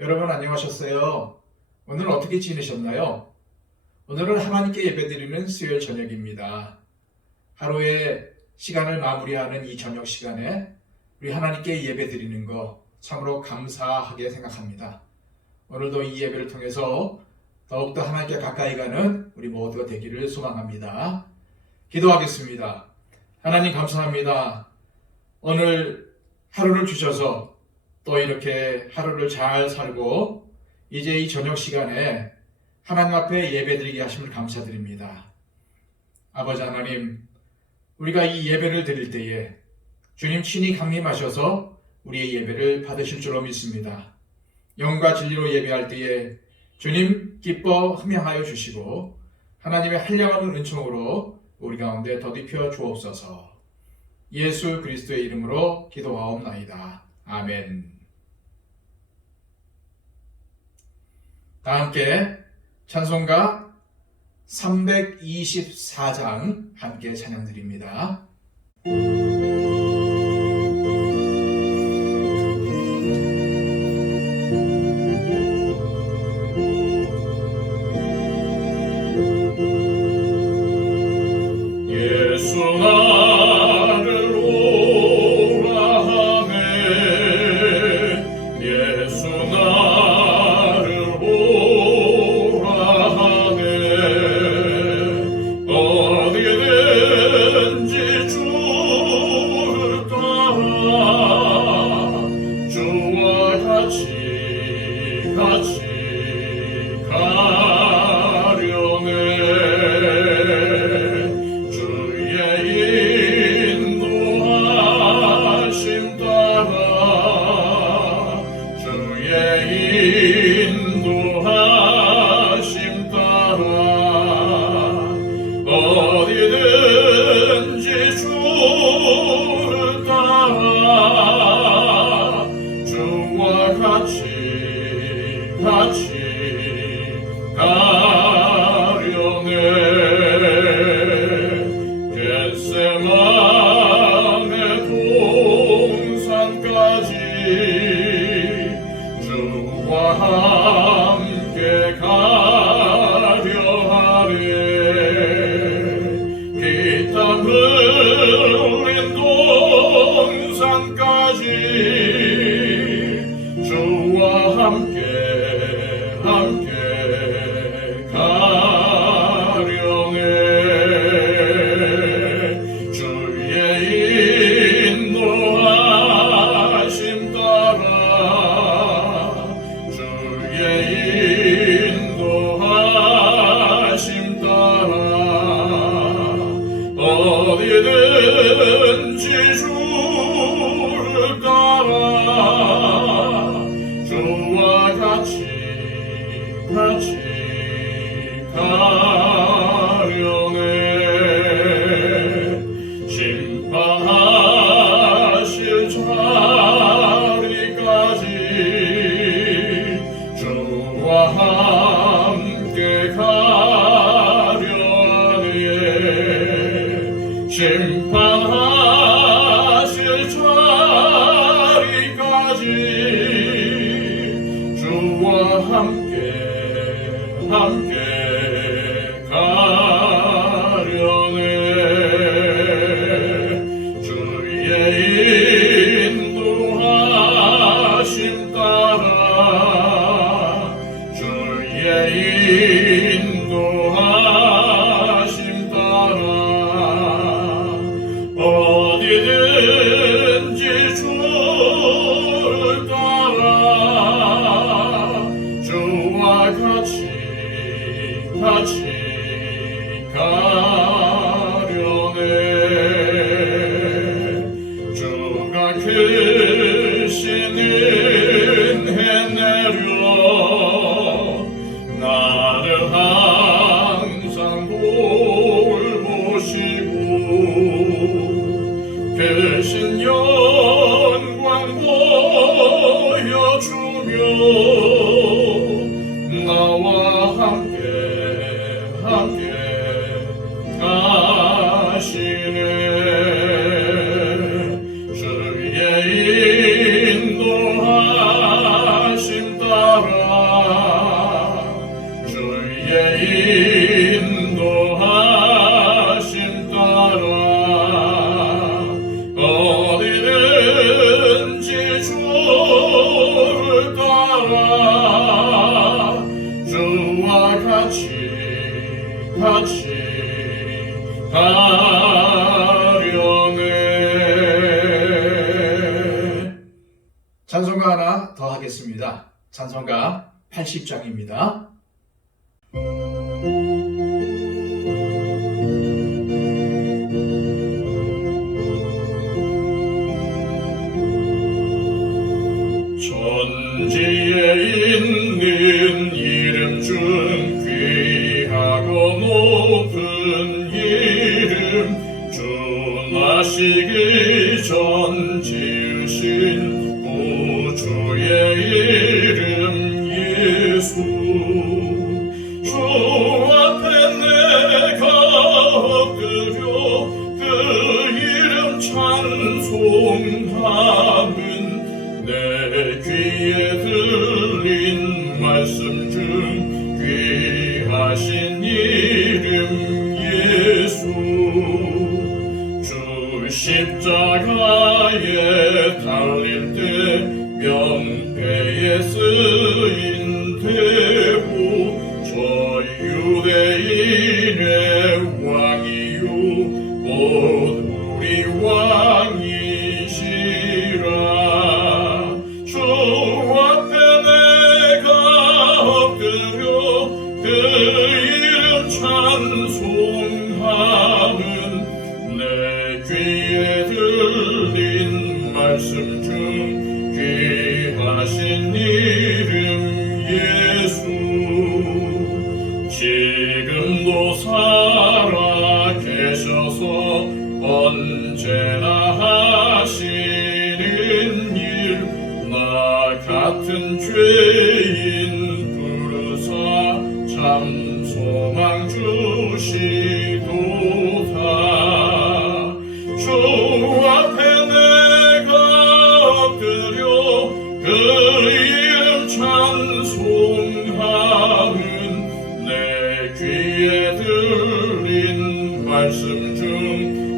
여러분 안녕하셨어요? 오늘 어떻게 지내셨나요? 오늘은 하나님께 예배드리는 수요일 저녁입니다. 하루의 시간을 마무리하는 이 저녁 시간에 우리 하나님께 예배드리는 거 참으로 감사하게 생각합니다. 오늘도 이 예배를 통해서 더욱더 하나님께 가까이 가는 우리 모두가 되기를 소망합니다. 기도하겠습니다. 하나님 감사합니다. 오늘 하루를 주셔서 또 이렇게 하루를 잘 살고 이제 이 저녁 시간에 하나님 앞에 예배드리게 하심을 감사드립니다. 아버지 하나님, 우리가 이 예배를 드릴 때에 주님 친히 강림하셔서 우리의 예배를 받으실 줄로 믿습니다. 영과 진리로 예배할 때에 주님 기뻐 흠양하여 주시고 하나님의 한량없는 은총으로 우리 가운데 더딥혀 주옵소서. 예수 그리스도의 이름으로 기도하옵나이다. 아멘. 다 함께 찬송가 324장 함께 찬양드립니다. 인도하 하려네. 찬송가 하나 더 하겠습니다. 찬송가 80장입니다. 천지에 있는 이름 중 귀하고 높은 이름, 주 나시기 전 지으신 구주의 이름 예수. 주 앞에 내가 엎드려 그 이름 찬송함은 내 귀에 들린 말씀 중 귀하신 이름 예수. 주 십자가에 달릴 때 명패에 쓰인 대로 저 유대인의 왕이요 곧 우리 왕이시라. 주 앞에 내가 엎드려 그 이름 찬송함은 내 귀에 들린 말씀 중 귀하신 이름 예수. 지금도 살아 계셔서 언제나 하시는 일, 나 같은 죄인 부르사 참 소망 주시도다. 주 앞에 내가 엎드려 그 이름 찬송함은 내 귀에 들린 말씀 중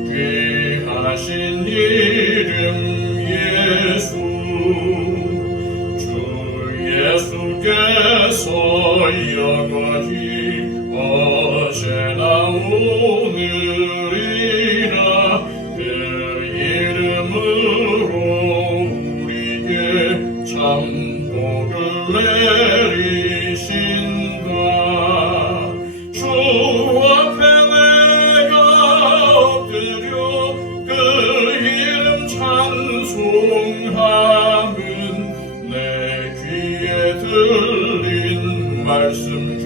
귀하신 이름 예수. 주 예수께서 영원히 어제나 오늘이나 그 이름으로 우리에게 참 복을 내리신다. 주 앞에 내가 엎드려 그 이름 찬송함은 내 귀에 들린 말씀 중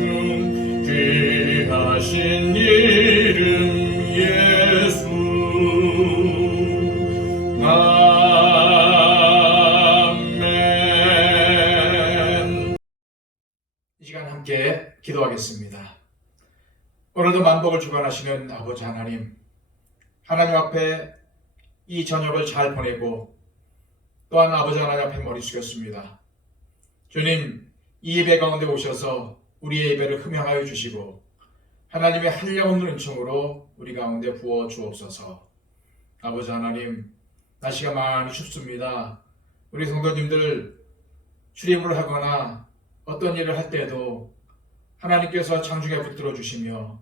귀하신 이름 예수. 아멘. 이 시간 함께 기도하겠습니다. 오늘도 만복을 주관하시는 아버지 하나님, 하나님 앞에 이 저녁을 잘 보내고 또한 아버지 하나님 앞에 머리 숙였습니다. 주님, 이 예배 가운데 오셔서 우리의 예배를 흠양하여 주시고 하나님의 한량없는 은총으로 우리 가운데 부어 주옵소서. 아버지 하나님, 날씨가 많이 춥습니다. 우리 성도님들 출입을 하거나 어떤 일을 할 때에도 하나님께서 장중에 붙들어 주시며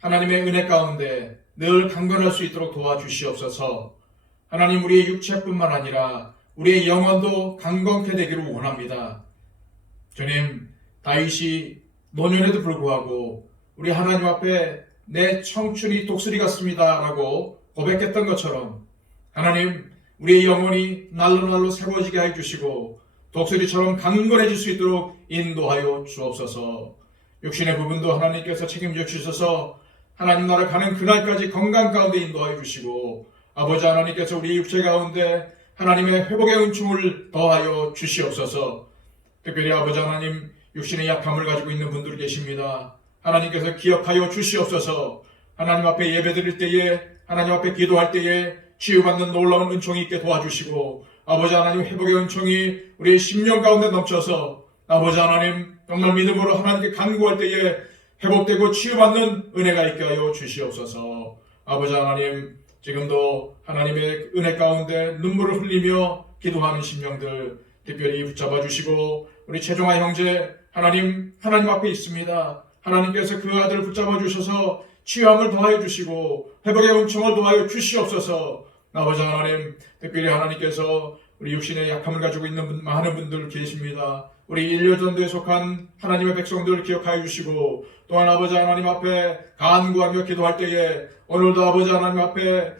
하나님의 은혜 가운데 늘 강건할 수 있도록 도와주시옵소서. 하나님, 우리의 육체뿐만 아니라 우리의 영혼도 강건케 되기를 원합니다. 주님, 다윗이 노년에도 불구하고 우리 하나님 앞에 내 청춘이 독수리 같습니다 라고 고백했던 것처럼 하나님, 우리의 영혼이 날로 새로워지게 해주시고 독수리처럼 강건해질 수 있도록 인도하여 주옵소서. 육신의 부분도 하나님께서 책임져 주셔서 하나님 나라 가는 그날까지 건강 가운데 인도하여 주시고 아버지 하나님께서 우리 육체 가운데 하나님의 회복의 은총을 더하여 주시옵소서. 특별히 아버지 하나님, 육신의 약함을 가지고 있는 분들이 계십니다. 하나님께서 기억하여 주시옵소서. 하나님 앞에 예배드릴 때에, 하나님 앞에 기도할 때에 치유받는 놀라운 은총이 있게 도와주시고 아버지 하나님, 회복의 은총이 우리의 심령 가운데 넘쳐서 아버지 하나님, 정말 믿음으로 하나님께 간구할 때에 회복되고 치유받는 은혜가 있게 하여 주시옵소서. 아버지 하나님, 지금도 하나님의 은혜 가운데 눈물을 흘리며 기도하는 심령들 특별히 붙잡아 주시고 우리 최종화 형제 하나님 앞에 있습니다. 하나님께서 그 아들을 붙잡아 주셔서 취함을 더하여 주시고 회복의 은총을 더하여 주시옵소서. 아버지 하나님, 특별히 하나님께서 우리 육신의 약함을 가지고 있는 많은 분들 계십니다. 우리 일요전도에 속한 하나님의 백성들을 기억하여 주시고, 또한 아버지 하나님 앞에 간구하며 기도할 때에 오늘도 아버지 하나님 앞에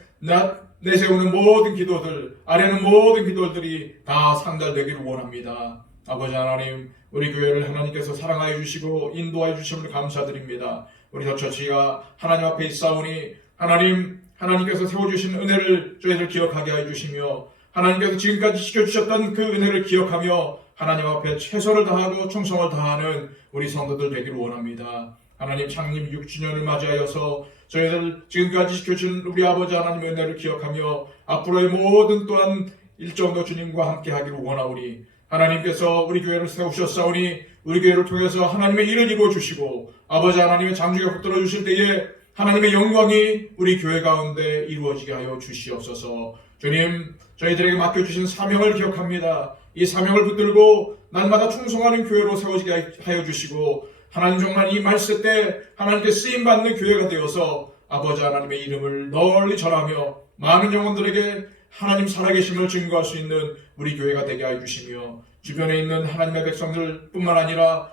내세우는 모든 기도들, 아래는 모든 기도들이 다 상달되기를 원합니다. 아버지 하나님, 우리 교회를 하나님께서 사랑하여 주시고 인도하여 주심을 감사드립니다. 우리 더처치가 하나님 앞에 있사오니 하나님께서 세워주신 은혜를 저희들 기억하게 하여 주시며, 하나님께서 지금까지 지켜주셨던 그 은혜를 기억하며 하나님 앞에 최선을 다하고 충성을 다하는 우리 성도들 되기를 원합니다. 하나님 창립 6주년을 맞이하여서 저희들 지금까지 지켜준 우리 아버지 하나님의 은혜를 기억하며 앞으로의 모든 또한 일정도 주님과 함께 하기를 원하오니, 하나님께서 우리 교회를 세우셨사오니 우리 교회를 통해서 하나님의 일을 이루어주시고 아버지 하나님의 장중에 붙들어 주실 때에 하나님의 영광이 우리 교회 가운데 이루어지게 하여 주시옵소서. 주님, 저희들에게 맡겨주신 사명을 기억합니다. 이 사명을 붙들고 날마다 충성하는 교회로 세워지게 하여 주시고, 하나님 정말 이 말세 때 하나님께 쓰임받는 교회가 되어서 아버지 하나님의 이름을 널리 전하며 많은 영혼들에게 하나님 살아계심을 증거할 수 있는 우리 교회가 되게 하여 주시며, 주변에 있는 하나님의 백성들 뿐만 아니라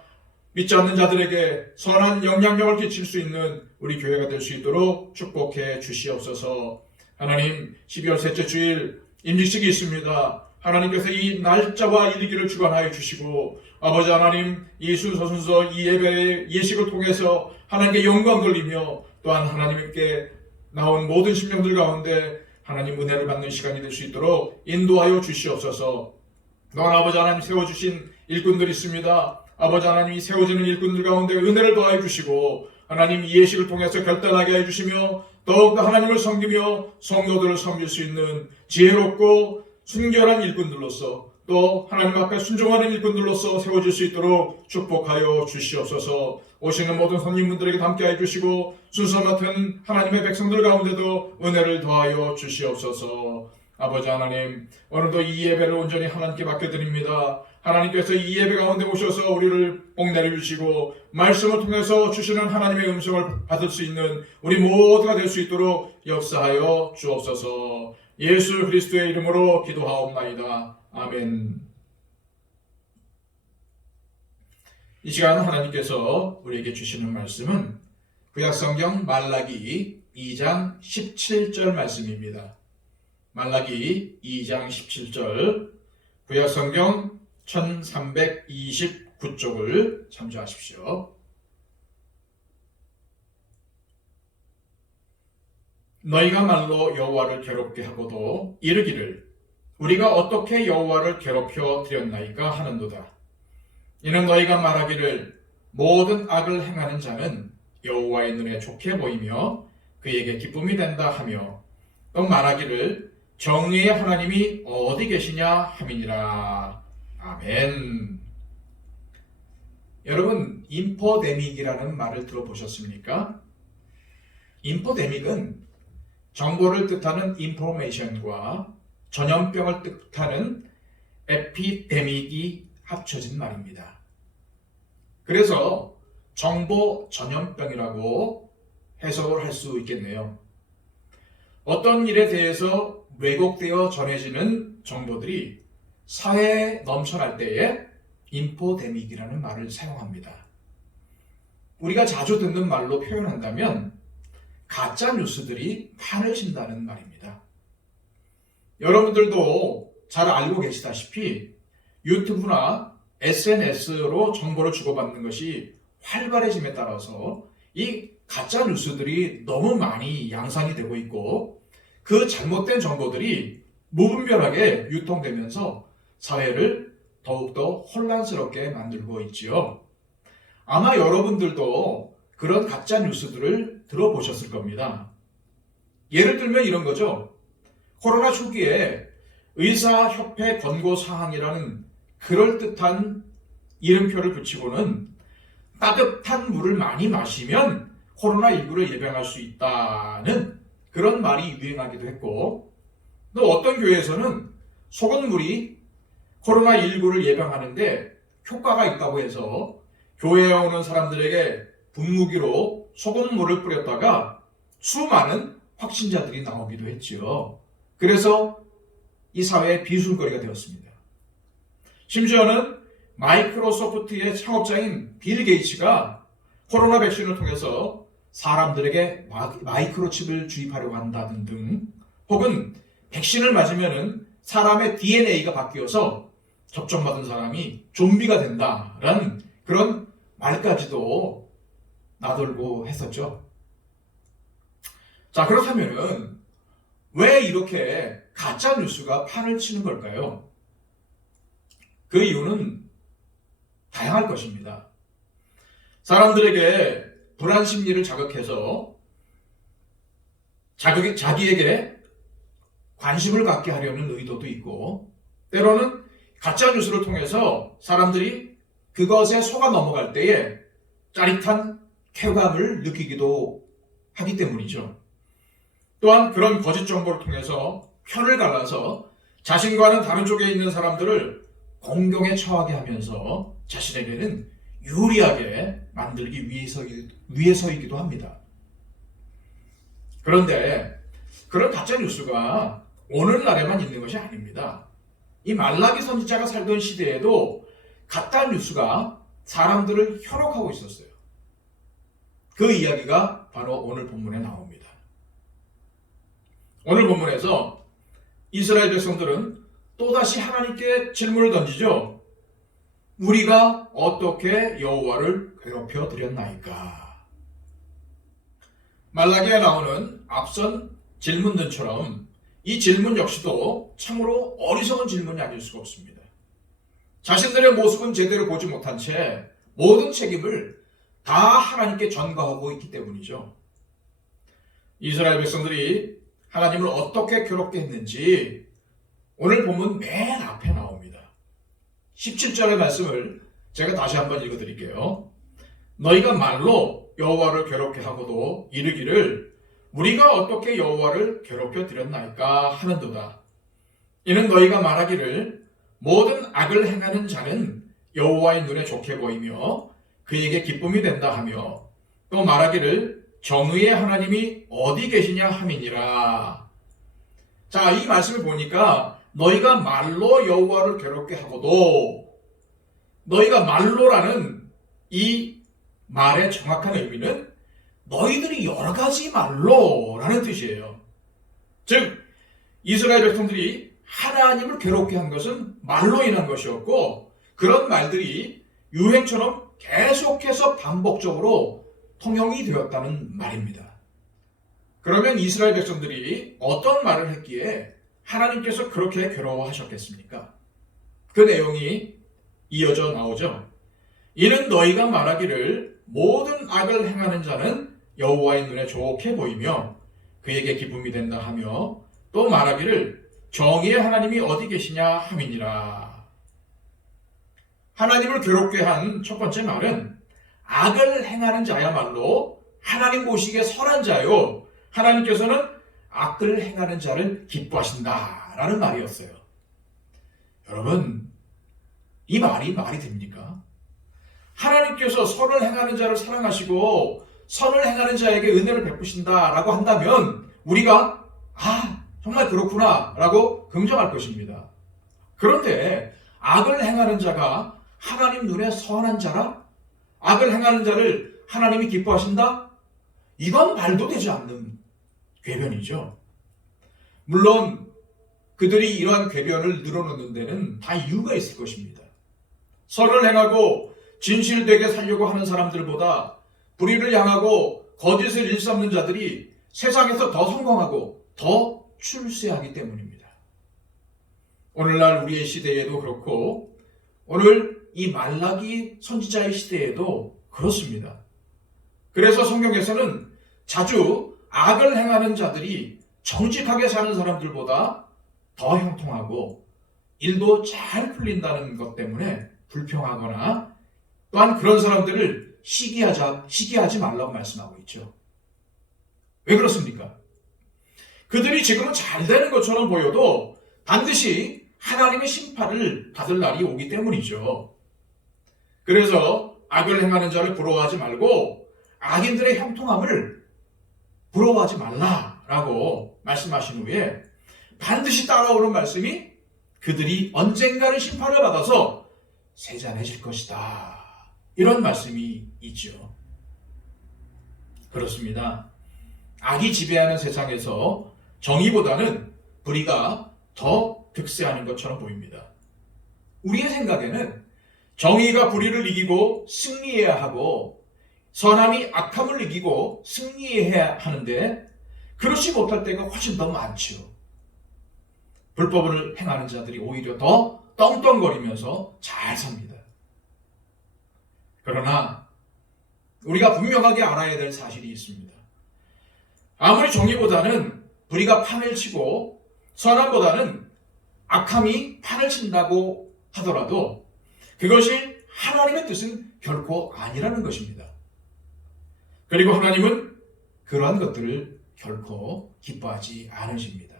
믿지 않는 자들에게 선한 영향력을 끼칠 수 있는 우리 교회가 될 수 있도록 축복해 주시옵소서. 하나님, 12월 셋째 주일 임직식이 있습니다. 하나님께서 이 날짜와 일기를 주관하여 주시고, 아버지 하나님, 이 순서 이 예배의 예식을 통해서 하나님께 영광 돌리며 또한 하나님께 나온 모든 심령들 가운데 하나님 은혜를 받는 시간이 될 수 있도록 인도하여 주시옵소서. 또한 아버지 하나님 세워주신 일꾼들이 있습니다. 아버지 하나님이 세워지는 일꾼들 가운데 은혜를 더하여 주시고, 하나님 이 예식을 통해서 결단하게 해 주시며 더욱더 하나님을 섬기며 성도들을 섬길 수 있는 지혜롭고 순결한 일꾼들로서, 또 하나님 앞에 순종하는 일꾼들로서 세워질 수 있도록 축복하여 주시옵소서. 오시는 모든 손님분들에게 함께해 주시고 순서 맡은 하나님의 백성들 가운데도 은혜를 더하여 주시옵소서. 아버지 하나님, 오늘도 이 예배를 온전히 하나님께 맡겨드립니다. 하나님께서 이 예배 가운데 오셔서 우리를 복내려 주시고 말씀을 통해서 주시는 하나님의 음성을 받을 수 있는 우리 모두가 될 수 있도록 역사하여 주옵소서. 예수 그리스도의 이름으로 기도하옵나이다. 아멘. 이 시간 하나님께서 우리에게 주시는 말씀은 구약성경 말라기 2장 17절 말씀입니다. 말라기 2장 17절, 구약성경 1329쪽을 참조하십시오. 너희가 말로 여호와를 괴롭게 하고도 이르기를 우리가 어떻게 여호와를 괴롭혀 드렸나이까 하는도다. 이는 너희가 말하기를 모든 악을 행하는 자는 여호와의 눈에 좋게 보이며 그에게 기쁨이 된다 하며, 또 말하기를 정의의 하나님이 어디 계시냐 함이니라. 아멘. 여러분, 인포데믹이라는 말을 들어보셨습니까? 인포데믹은 정보를 뜻하는 인포메이션과 전염병을 뜻하는 에피데믹이 합쳐진 말입니다. 그래서 정보 전염병이라고 해석을 할 수 있겠네요. 어떤 일에 대해서 왜곡되어 전해지는 정보들이 사회에 넘쳐날 때에 인포데믹이라는 말을 사용합니다. 우리가 자주 듣는 말로 표현한다면 가짜 뉴스들이 판을 친다는 말입니다. 여러분들도 잘 알고 계시다시피 유튜브나 SNS로 정보를 주고받는 것이 활발해짐에 따라서 이 가짜 뉴스들이 너무 많이 양산이 되고 있고, 그 잘못된 정보들이 무분별하게 유통되면서 사회를 더욱더 혼란스럽게 만들고 있지요. 아마 여러분들도 그런 가짜 뉴스들을 들어보셨을 겁니다. 예를 들면 이런 거죠. 코로나 초기에 의사협회 권고사항이라는 그럴듯한 이름표를 붙이고는 따뜻한 물을 많이 마시면 코로나19를 예방할 수 있다는 그런 말이 유행하기도 했고, 또 어떤 교회에서는 속은 물이 코로나19를 예방하는데 효과가 있다고 해서 교회에 오는 사람들에게 분무기로 소금물을 뿌렸다가 수많은 확신자들이 나오기도 했지요. 그래서 이 사회의 비수거리가 되었습니다. 심지어는 마이크로소프트의 창업자인 빌 게이츠가 코로나 백신을 통해서 사람들에게 마이크로칩을 주입하려고 한다는 등, 혹은 백신을 맞으면 사람의 DNA가 바뀌어서 접종받은 사람이 좀비가 된다라는 그런 말까지도 나돌고 했었죠. 자, 그렇다면은 왜 이렇게 가짜 뉴스가 판을 치는 걸까요? 그 이유는 다양할 것입니다. 사람들에게 불안 심리를 자극해서 자기에게 관심을 갖게 하려는 의도도 있고, 때로는 가짜 뉴스를 통해서 사람들이 그것에 속아 넘어갈 때에 짜릿한 쾌감을 느끼기도 하기 때문이죠. 또한 그런 거짓 정보를 통해서 편을 갈라서 자신과는 다른 쪽에 있는 사람들을 공경에 처하게 하면서 자신에게는 유리하게 만들기 위해서이기도 합니다. 그런데 그런 가짜 뉴스가 오늘날에만 있는 것이 아닙니다. 이 말라기 선지자가 살던 시대에도 가짜 뉴스가 사람들을 현혹하고 있었어요. 그 이야기가 바로 오늘 본문에 나옵니다. 오늘 본문에서 이스라엘 백성들은 또다시 하나님께 질문을 던지죠. 우리가 어떻게 여호와를 괴롭혀 드렸나이까? 말라기에 나오는 앞선 질문들처럼 이 질문 역시도 참으로 어리석은 질문이 아닐 수가 없습니다. 자신들의 모습은 제대로 보지 못한 채 모든 책임을 다 하나님께 전가하고 있기 때문이죠. 이스라엘 백성들이 하나님을 어떻게 괴롭게 했는지 오늘 본문 맨 앞에 나옵니다. 17절의 말씀을 제가 다시 한번 읽어드릴게요. 너희가 말로 여호와를 괴롭게 하고도 이르기를 우리가 어떻게 여호와를 괴롭혀 드렸나이까 하는도다. 이는 너희가 말하기를 모든 악을 행하는 자는 여호와의 눈에 좋게 보이며 그에게 기쁨이 된다 하며 또 말하기를 정의의 하나님이 어디 계시냐 함이니라. 자, 이 말씀을 보니까 너희가 말로 여호와를 괴롭게 하고도, 너희가 말로라는 이 말의 정확한 의미는 너희들이 여러 가지 말로라는 뜻이에요. 즉 이스라엘 백성들이 하나님을 괴롭게 한 것은 말로 인한 것이었고, 그런 말들이 유행처럼 계속해서 반복적으로 통용이 되었다는 말입니다. 그러면 이스라엘 백성들이 어떤 말을 했기에 하나님께서 그렇게 괴로워하셨겠습니까? 그 내용이 이어져 나오죠. 이는 너희가 말하기를 모든 악을 행하는 자는 여호와의 눈에 좋게 보이며 그에게 기쁨이 된다 하며 또 말하기를 정의의 하나님이 어디 계시냐 함이니라. 하나님을 괴롭게 한 첫 번째 말은 악을 행하는 자야말로 하나님 보시기에 선한 자요, 하나님께서는 악을 행하는 자를 기뻐하신다라는 말이었어요. 여러분, 이 말이 됩니까? 하나님께서 선을 행하는 자를 사랑하시고 선을 행하는 자에게 은혜를 베푸신다라고 한다면 우리가 정말 그렇구나 라고 긍정할 것입니다. 그런데 악을 행하는 자가 하나님 눈에 선한 자라? 악을 행하는 자를 하나님이 기뻐하신다? 이건 말도 되지 않는 궤변이죠. 물론 그들이 이러한 궤변을 늘어놓는 데는 다 이유가 있을 것입니다. 선을 행하고 진실되게 살려고 하는 사람들보다 불의를 향하고 거짓을 일삼는 자들이 세상에서 더 성공하고 더 출세하기 때문입니다. 오늘날 우리의 시대에도 그렇고 오늘 이 말라기 선지자의 시대에도 그렇습니다. 그래서 성경에서는 자주 악을 행하는 자들이 정직하게 사는 사람들보다 더 형통하고 일도 잘 풀린다는 것 때문에 불평하거나 또한 그런 사람들을 시기하지 말라고 말씀하고 있죠. 왜 그렇습니까? 그들이 지금은 잘 되는 것처럼 보여도 반드시 하나님의 심판을 받을 날이 오기 때문이죠. 그래서 악을 행하는 자를 부러워하지 말고 악인들의 형통함을 부러워하지 말라라고 말씀하신 후에 반드시 따라오는 말씀이 그들이 언젠가는 심판을 받아서 세잔해질 것이다. 이런 말씀이 있죠. 그렇습니다. 악이 지배하는 세상에서 정의보다는 불의가 더 득세하는 것처럼 보입니다. 우리의 생각에는 정의가 불의를 이기고 승리해야 하고 선함이 악함을 이기고 승리해야 하는데 그렇지 못할 때가 훨씬 더 많지요. 불법을 행하는 자들이 오히려 더 떵떵거리면서 잘 삽니다. 그러나 우리가 분명하게 알아야 될 사실이 있습니다. 아무리 정의보다는 불의가 판을 치고 선함보다는 악함이 판을 친다고 하더라도 그것이 하나님의 뜻은 결코 아니라는 것입니다. 그리고 하나님은 그러한 것들을 결코 기뻐하지 않으십니다.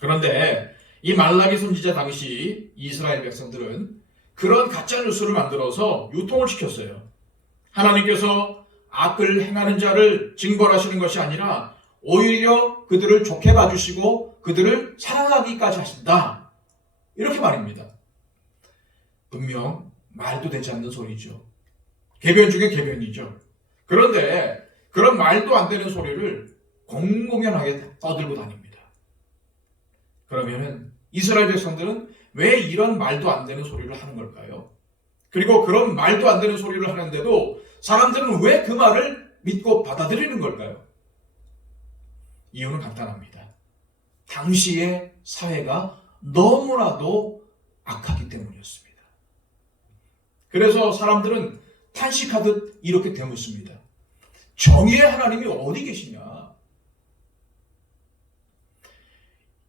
그런데 이 말라기 선지자 당시 이스라엘 백성들은 그런 가짜 뉴스를 만들어서 유통을 시켰어요. 하나님께서 악을 행하는 자를 징벌하시는 것이 아니라 오히려 그들을 좋게 봐주시고 그들을 사랑하기까지 하신다. 이렇게 말입니다. 분명 말도 되지 않는 소리죠. 궤변 중에 궤변이죠. 그런데 그런 말도 안 되는 소리를 공공연하게 떠들고 다닙니다. 그러면은 이스라엘 백성들은 왜 이런 말도 안 되는 소리를 하는 걸까요? 그리고 그런 말도 안 되는 소리를 하는데도 사람들은 왜 그 말을 믿고 받아들이는 걸까요? 이유는 간단합니다. 당시의 사회가 너무나도 악하기 때문이었습니다. 그래서 사람들은 탄식하듯 이렇게 되묻습니다. 정의의 하나님이 어디 계시냐?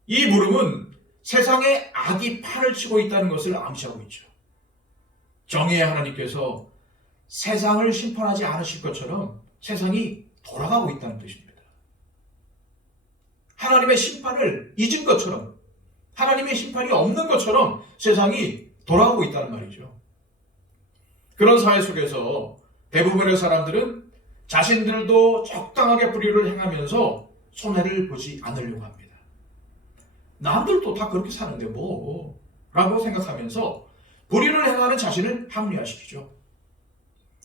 이 물음은 세상에 악이 판을 치고 있다는 것을 암시하고 있죠. 정의의 하나님께서 세상을 심판하지 않으실 것처럼 세상이 돌아가고 있다는 뜻입니다. 하나님의 심판을 잊은 것처럼 하나님의 심판이 없는 것처럼 세상이 돌아가고 있다는 말이죠. 그런 사회 속에서 대부분의 사람들은 자신들도 적당하게 불의를 행하면서 손해를 보지 않으려고 합니다. 남들도 다 그렇게 사는데 뭐 라고 생각하면서 불의를 행하는 자신을 합리화시키죠.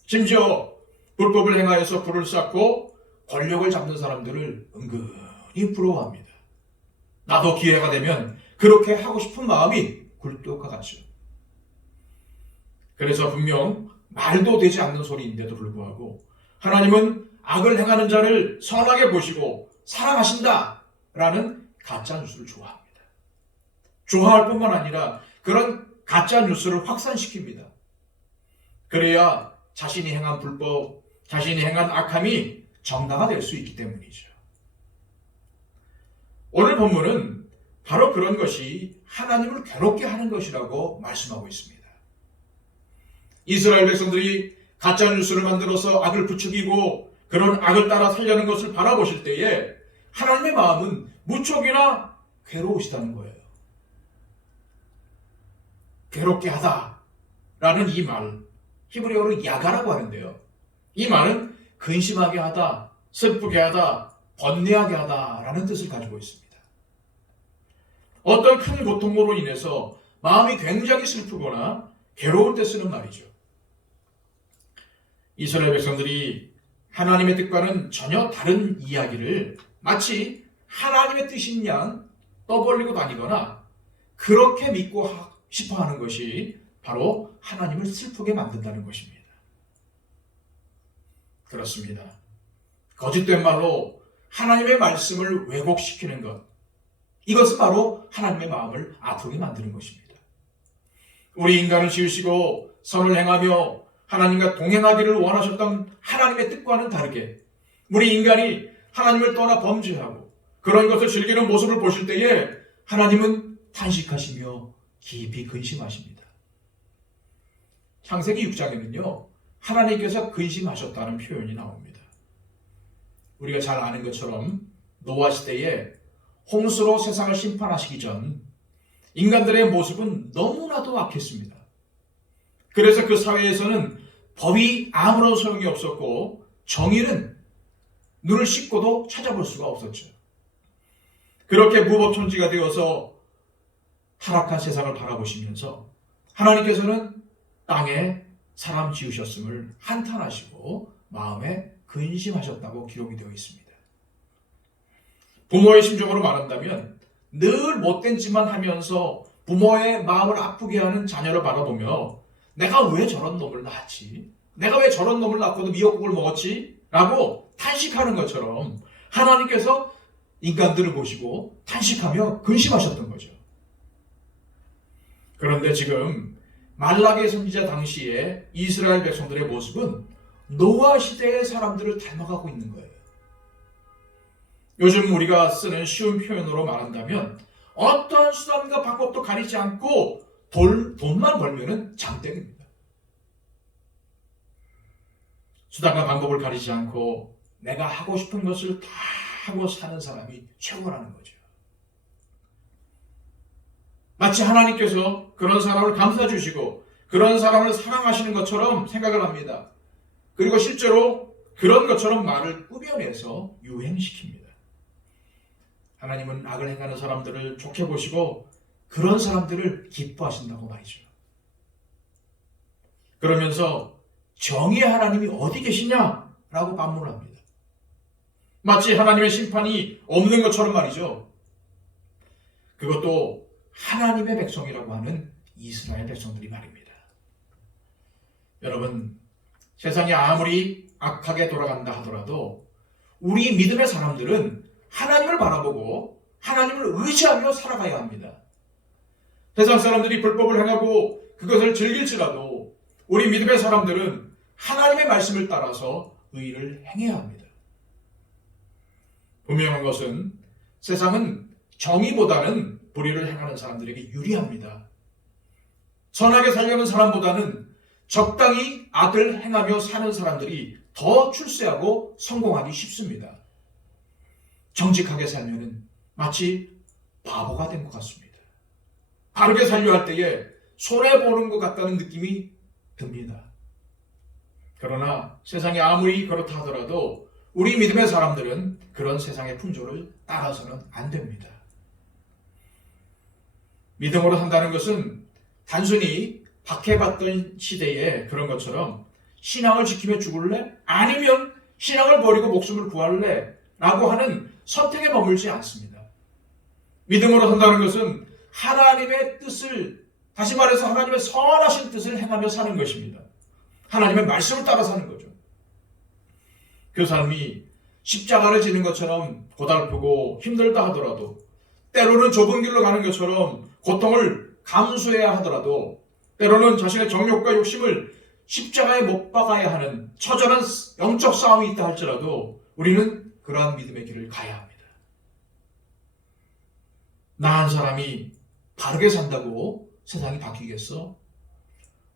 심지어 불법을 행하여서 불을 쌓고 권력을 잡는 사람들을 은근히 부러워합니다. 나도 기회가 되면 그렇게 하고 싶은 마음이 굴뚝과 같죠. 그래서 분명 말도 되지 않는 소리인데도 불구하고 하나님은 악을 행하는 자를 선하게 보시고 사랑하신다라는 가짜 뉴스를 좋아합니다. 좋아할 뿐만 아니라 그런 가짜 뉴스를 확산시킵니다. 그래야 자신이 행한 불법, 자신이 행한 악함이 정당화될 수 있기 때문이죠. 오늘 본문은 바로 그런 것이 하나님을 괴롭게 하는 것이라고 말씀하고 있습니다. 이스라엘 백성들이 가짜 뉴스를 만들어서 악을 부추기고 그런 악을 따라 살려는 것을 바라보실 때에 하나님의 마음은 무척이나 괴로우시다는 거예요. 괴롭게 하다라는 이 말, 히브리어로 야가라고 하는데요. 이 말은 근심하게 하다, 슬프게 하다, 번뇌하게 하다라는 뜻을 가지고 있습니다. 어떤 큰 고통으로 인해서 마음이 굉장히 슬프거나 괴로울 때 쓰는 말이죠. 이스라엘 백성들이 하나님의 뜻과는 전혀 다른 이야기를 마치 하나님의 뜻인 양 떠벌리고 다니거나 그렇게 믿고 싶어 하는 것이 바로 하나님을 슬프게 만든다는 것입니다. 그렇습니다. 거짓된 말로 하나님의 말씀을 왜곡시키는 것, 이것은 바로 하나님의 마음을 아프게 만드는 것입니다. 우리 인간을 지으시고 선을 행하며 하나님과 동행하기를 원하셨던 하나님의 뜻과는 다르게 우리 인간이 하나님을 떠나 범죄하고 그런 것을 즐기는 모습을 보실 때에 하나님은 탄식하시며 깊이 근심하십니다. 창세기 6장에는요. 하나님께서 근심하셨다는 표현이 나옵니다. 우리가 잘 아는 것처럼 노아 시대에 홍수로 세상을 심판하시기 전 인간들의 모습은 너무나도 악했습니다. 그래서 그 사회에서는 법이 아무런 소용이 없었고 정의는 눈을 씻고도 찾아볼 수가 없었죠. 그렇게 무법천지가 되어서 타락한 세상을 바라보시면서 하나님께서는 땅에 사람 지으셨음을 한탄하시고 마음에 근심하셨다고 기록이 되어 있습니다. 부모의 심정으로 말한다면 늘 못된 짓만 하면서 부모의 마음을 아프게 하는 자녀를 바라보며 내가 왜 저런 놈을 낳았지? 내가 왜 저런 놈을 낳고도 미역국을 먹었지? 라고 탄식하는 것처럼 하나님께서 인간들을 보시고 탄식하며 근심하셨던 거죠. 그런데 지금 말라기 선지자 당시에 이스라엘 백성들의 모습은 노아 시대의 사람들을 닮아가고 있는 거예요. 요즘 우리가 쓰는 쉬운 표현으로 말한다면 어떠한 수단과 방법도 가리지 않고 돈만 벌면은 장땡입니다. 수단과 방법을 가리지 않고 내가 하고 싶은 것을 다 하고 사는 사람이 최고라는 거죠. 마치 하나님께서 그런 사람을 감싸주시고 그런 사람을 사랑하시는 것처럼 생각을 합니다. 그리고 실제로 그런 것처럼 말을 꾸며내서 유행시킵니다. 하나님은 악을 행하는 사람들을 좋게 보시고 그런 사람들을 기뻐하신다고 말이죠. 그러면서 정의의 하나님이 어디 계시냐라고 반문을 합니다. 마치 하나님의 심판이 없는 것처럼 말이죠. 그것도 하나님의 백성이라고 하는 이스라엘 백성들이 말입니다. 여러분, 세상이 아무리 악하게 돌아간다 하더라도 우리 믿음의 사람들은 하나님을 바라보고 하나님을 의지하며 살아가야 합니다. 세상 사람들이 불법을 행하고 그것을 즐길지라도 우리 믿음의 사람들은 하나님의 말씀을 따라서 의를 행해야 합니다. 분명한 것은 세상은 정의보다는 불의를 행하는 사람들에게 유리합니다. 선하게 살려는 사람보다는 적당히 악을 행하며 사는 사람들이 더 출세하고 성공하기 쉽습니다. 정직하게 살면은 마치 바보가 된 것 같습니다. 바르게 살려 할 때에 손해보는 것 같다는 느낌이 듭니다. 그러나 세상이 아무리 그렇다 하더라도 우리 믿음의 사람들은 그런 세상의 풍조를 따라서는 안 됩니다. 믿음으로 산다는 것은 단순히 박해받던 시대에 그런 것처럼 신앙을 지키며 죽을래? 아니면 신앙을 버리고 목숨을 구할래? 라고 하는 선택에 머물지 않습니다. 믿음으로 산다는 것은 하나님의 뜻을, 다시 말해서 하나님의 선하신 뜻을 행하며 사는 것입니다. 하나님의 말씀을 따라 사는 거죠. 그 삶이 십자가를 지는 것처럼 고달프고 힘들다 하더라도, 때로는 좁은 길로 가는 것처럼 고통을 감수해야 하더라도, 때로는 자신의 정욕과 욕심을 십자가에 못 박아야 하는 처절한 영적 싸움이 있다 할지라도 우리는 그러한 믿음의 길을 가야 합니다. 나 한 사람이 바르게 산다고 세상이 바뀌겠어?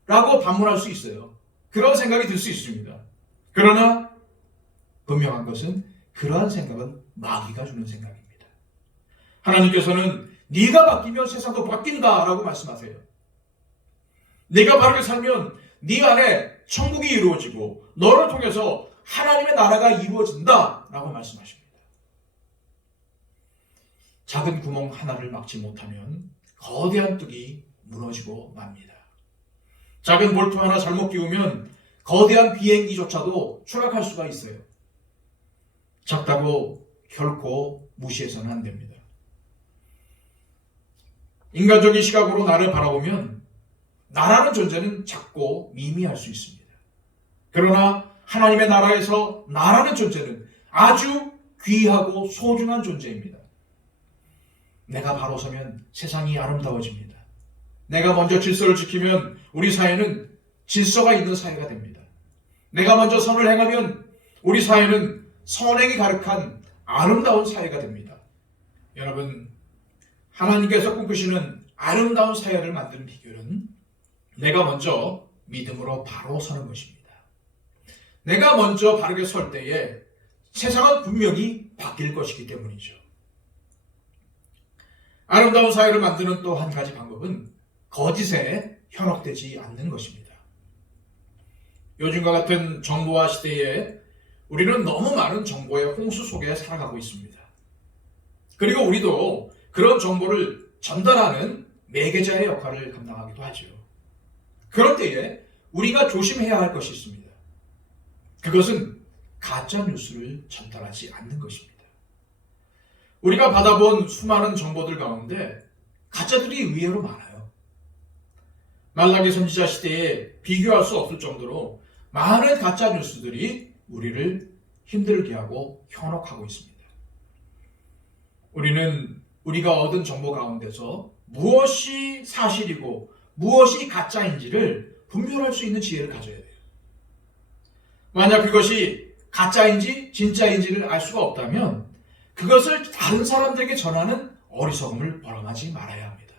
라고 반문할 수 있어요. 그런 생각이 들 수 있습니다. 그러나 분명한 것은 그러한 생각은 마귀가 주는 생각입니다. 하나님께서는 네가 바뀌면 세상도 바뀐다라고 말씀하세요. 네가 바르게 살면 네 안에 천국이 이루어지고 너를 통해서 하나님의 나라가 이루어진다라고 말씀하십니다. 작은 구멍 하나를 막지 못하면 거대한 뚝이 무너지고 맙니다. 작은 볼트 하나 잘못 끼우면 거대한 비행기조차도 추락할 수가 있어요. 작다고 결코 무시해서는 안 됩니다. 인간적인 시각으로 나를 바라보면 나라는 존재는 작고 미미할 수 있습니다. 그러나 하나님의 나라에서 나라는 존재는 아주 귀하고 소중한 존재입니다. 내가 바로 서면 세상이 아름다워집니다. 내가 먼저 질서를 지키면 우리 사회는 질서가 있는 사회가 됩니다. 내가 먼저 선을 행하면 우리 사회는 선행이 가득한 아름다운 사회가 됩니다. 여러분, 하나님께서 꿈꾸시는 아름다운 사회를 만드는 비결은 내가 먼저 믿음으로 바로 서는 것입니다. 내가 먼저 바르게 설 때에 세상은 분명히 바뀔 것이기 때문이죠. 아름다운 사회를 만드는 또 한 가지 방법은 거짓에 현혹되지 않는 것입니다. 요즘과 같은 정보화 시대에 우리는 너무 많은 정보의 홍수 속에 살아가고 있습니다. 그리고 우리도 그런 정보를 전달하는 매개자의 역할을 감당하기도 하죠. 그럴 때에 우리가 조심해야 할 것이 있습니다. 그것은 가짜 뉴스를 전달하지 않는 것입니다. 우리가 받아본 수많은 정보들 가운데 가짜들이 의외로 많아요. 말라기 선지자 시대에 비교할 수 없을 정도로 많은 가짜 뉴스들이 우리를 힘들게 하고 현혹하고 있습니다. 우리는 우리가 얻은 정보 가운데서 무엇이 사실이고 무엇이 가짜인지를 분별할 수 있는 지혜를 가져야 돼요. 만약 그것이 가짜인지 진짜인지를 알 수가 없다면 그것을 다른 사람들에게 전하는 어리석음을 범하지 말아야 합니다.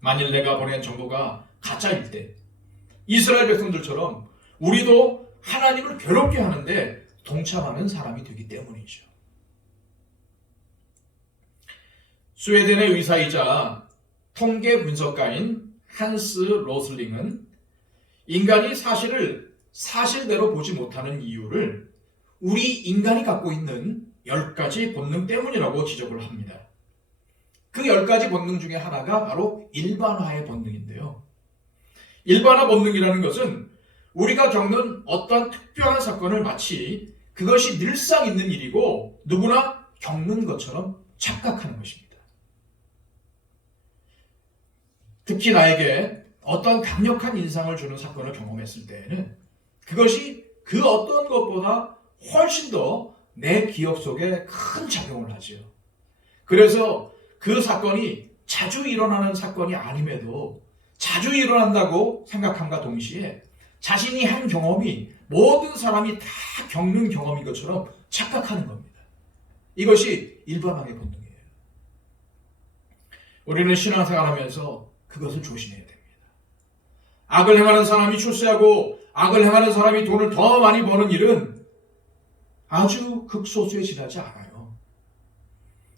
만일 내가 보낸 정보가 가짜일 때 이스라엘 백성들처럼 우리도 하나님을 괴롭게 하는데 동참하는 사람이 되기 때문이죠. 스웨덴의 의사이자 통계 분석가인 한스 로슬링은 인간이 사실을 사실대로 보지 못하는 이유를 우리 인간이 갖고 있는 10가지 본능 때문이라고 지적을 합니다. 그 10가지 본능 중에 하나가 바로 일반화의 본능인데요. 일반화 본능이라는 것은 우리가 겪는 어떤 특별한 사건을 마치 그것이 늘상 있는 일이고 누구나 겪는 것처럼 착각하는 것입니다. 특히 나에게 어떤 강력한 인상을 주는 사건을 경험했을 때에는 그것이 그 어떤 것보다 훨씬 더 내 기억 속에 큰 작용을 하죠. 그래서 그 사건이 자주 일어나는 사건이 아님에도 자주 일어난다고 생각함과 동시에 자신이 한 경험이 모든 사람이 다 겪는 경험인 것처럼 착각하는 겁니다. 이것이 일반화의 본능이에요. 우리는 신앙생활하면서 그것을 조심해야 됩니다. 악을 행하는 사람이 출세하고 악을 행하는 사람이 돈을 더 많이 버는 일은 아주 극소수에 지나지 않아요.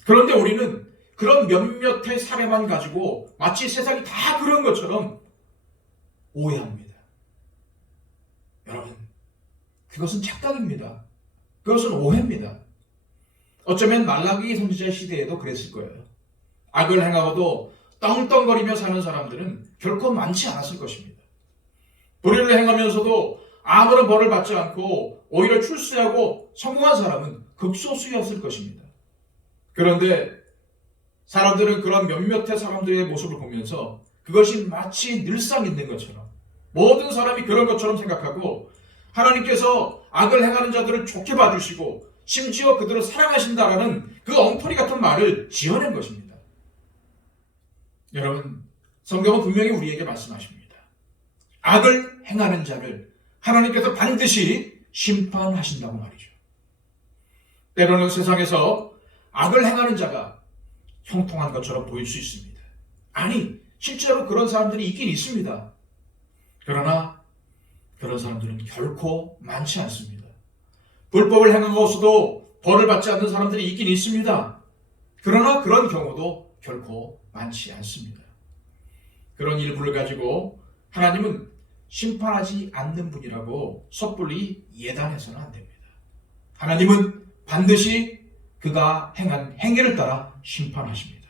그런데 우리는 그런 몇몇의 사례만 가지고 마치 세상이 다 그런 것처럼 오해합니다. 여러분, 그것은 착각입니다. 그것은 오해입니다. 어쩌면 말라기 선지자 시대에도 그랬을 거예요. 악을 행하고도 떵떵거리며 사는 사람들은 결코 많지 않았을 것입니다. 불의를 행하면서도 아무런 벌을 받지 않고 오히려 출세하고 성공한 사람은 극소수였을 것입니다. 그런데 사람들은 그런 몇몇의 사람들의 모습을 보면서 그것이 마치 늘상 있는 것처럼 모든 사람이 그런 것처럼 생각하고 하나님께서 악을 행하는 자들을 좋게 봐주시고 심지어 그들을 사랑하신다라는 그 엉터리 같은 말을 지어낸 것입니다. 여러분, 성경은 분명히 우리에게 말씀하십니다. 악을 행하는 자를 하나님께서 반드시 심판하신다고 말이죠. 때로는 세상에서 악을 행하는 자가 형통한 것처럼 보일 수 있습니다. 아니, 실제로 그런 사람들이 있긴 있습니다. 그러나 그런 사람들은 결코 많지 않습니다. 불법을 행하고서도 벌을 받지 않는 사람들이 있긴 있습니다. 그러나 그런 경우도 결코 많지 않습니다. 그런 일부를 가지고 하나님은 심판하지 않는 분이라고 섣불리 예단해서는 안 됩니다. 하나님은 반드시 그가 행한 행위를 따라 심판하십니다.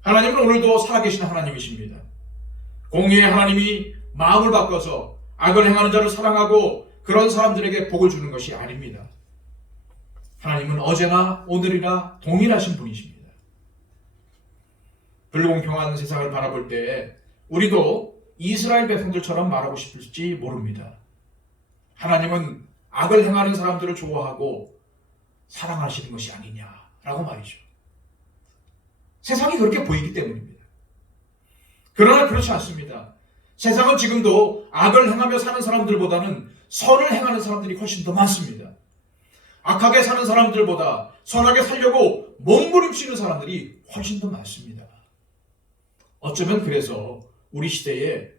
하나님은 오늘도 살아계신 하나님이십니다. 공의의 하나님이 마음을 바꿔서 악을 행하는 자를 사랑하고 그런 사람들에게 복을 주는 것이 아닙니다. 하나님은 어제나 오늘이나 동일하신 분이십니다. 불공평한 세상을 바라볼 때 우리도 이스라엘 백성들처럼 말하고 싶을지 모릅니다. 하나님은 악을 행하는 사람들을 좋아하고 사랑하시는 것이 아니냐라고 말이죠. 세상이 그렇게 보이기 때문입니다. 그러나 그렇지 않습니다. 세상은 지금도 악을 행하며 사는 사람들보다는 선을 행하는 사람들이 훨씬 더 많습니다. 악하게 사는 사람들보다 선하게 살려고 몸부림치는 사람들이 훨씬 더 많습니다. 어쩌면 그래서 우리 시대에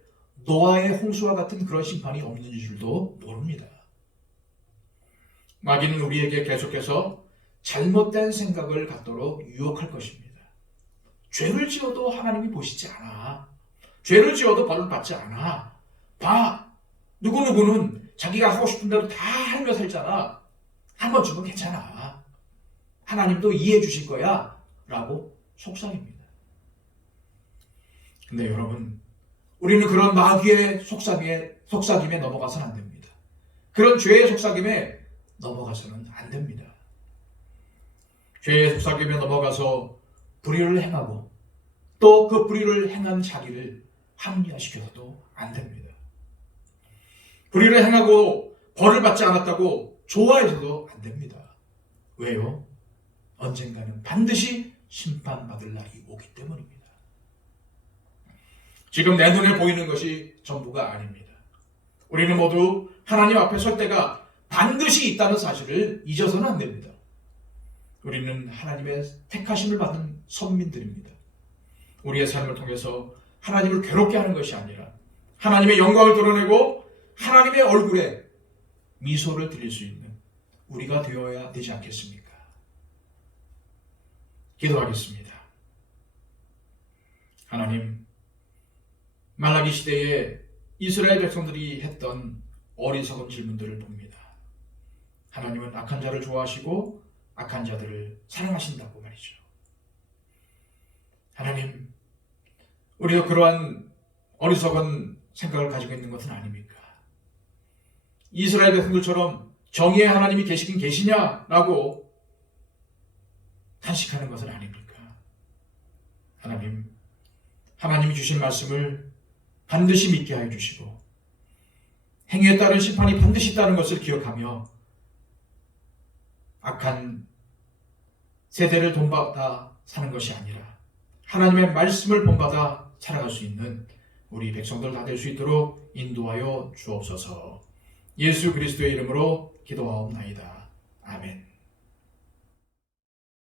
노아의 홍수와 같은 그런 심판이 없는 줄도 모릅니다. 마귀는 우리에게 계속해서 잘못된 생각을 갖도록 유혹할 것입니다. 죄를 지어도 하나님이 보시지 않아. 죄를 지어도 벌을 받지 않아. 봐, 누구누구는 자기가 하고 싶은 대로 다 하며 살잖아. 한 번 주면 괜찮아. 하나님도 이해해 주실 거야. 라고 속삭입니다. 근데 여러분, 우리는 그런 마귀의 속삭임에 넘어가서는 안 됩니다. 그런 죄의 속삭임에 넘어가서는 안 됩니다. 죄의 속삭임에 넘어가서 불의를 행하고 또 그 불의를 행한 자기를 합리화시켜서도 안 됩니다. 불의를 행하고 벌을 받지 않았다고 좋아해서도 안 됩니다. 왜요? 언젠가는 반드시 심판받을 날이 오기 때문입니다. 지금 내 눈에 보이는 것이 전부가 아닙니다. 우리는 모두 하나님 앞에 설 때가 반드시 있다는 사실을 잊어서는 안 됩니다. 우리는 하나님의 택하심을 받은 선민들입니다. 우리의 삶을 통해서 하나님을 괴롭게 하는 것이 아니라 하나님의 영광을 드러내고 하나님의 얼굴에 미소를 드릴 수 있는 우리가 되어야 되지 않겠습니까? 기도하겠습니다. 하나님, 말라기 시대에 이스라엘 백성들이 했던 어리석은 질문들을 봅니다. 하나님은 악한 자를 좋아하시고 악한 자들을 사랑하신다고 말이죠. 하나님, 우리가 그러한 어리석은 생각을 가지고 있는 것은 아닙니까? 이스라엘 백성들처럼 정의의 하나님이 계시긴 계시냐라고 탄식하는 것은 아닙니까? 하나님, 하나님이 주신 말씀을 반드시 믿게 하여 주시고 행위에 따른 심판이 반드시 있다는 것을 기억하며 악한 세대를 본받아 사는 것이 아니라 하나님의 말씀을 본받아 살아갈 수 있는 우리 백성들 다 될 수 있도록 인도하여 주옵소서. 예수 그리스도의 이름으로 기도하옵나이다. 아멘.